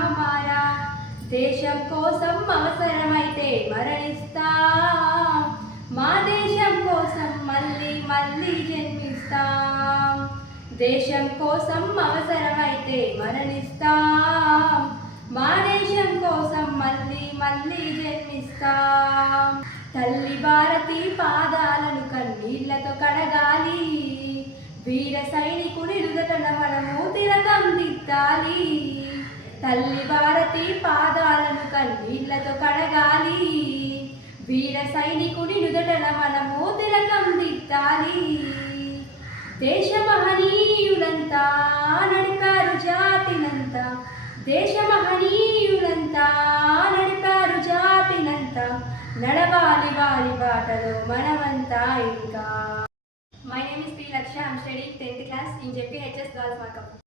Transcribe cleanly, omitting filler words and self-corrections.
हमारा దేశం కోసం అవసరమైతే మరణిస్తాం మా దేశం కోసం మళ్ళీ మళ్ళీ జన్మిస్తాం దేశం కోసం అవసరమైతే మరణిస్తాం మా దేశం కోసం మళ్ళీ మళ్ళీ జన్మిస్తాం తల్లి భారతి పాదాలను కన్నీళ్లతో కడగాలి వీర సైనికుని నుదుటన మనము తిలకం దిద్దాలి తల్లి భారతి పాదాలను కన్నీళ్లతో కడగాలి వీర సైనికుని నుదుటన మనము తిలకం దిద్దాలి దేశ మహనీయులంతా నడిపారు జాతినంతా దేశ మహనీయులంతా నడిపారు జాతినంతా నడవాలి వారి బాటలో మనమంతా ఇంకా. My name is P. Laksha. I am studying 10th class in JPHS Girls Markup.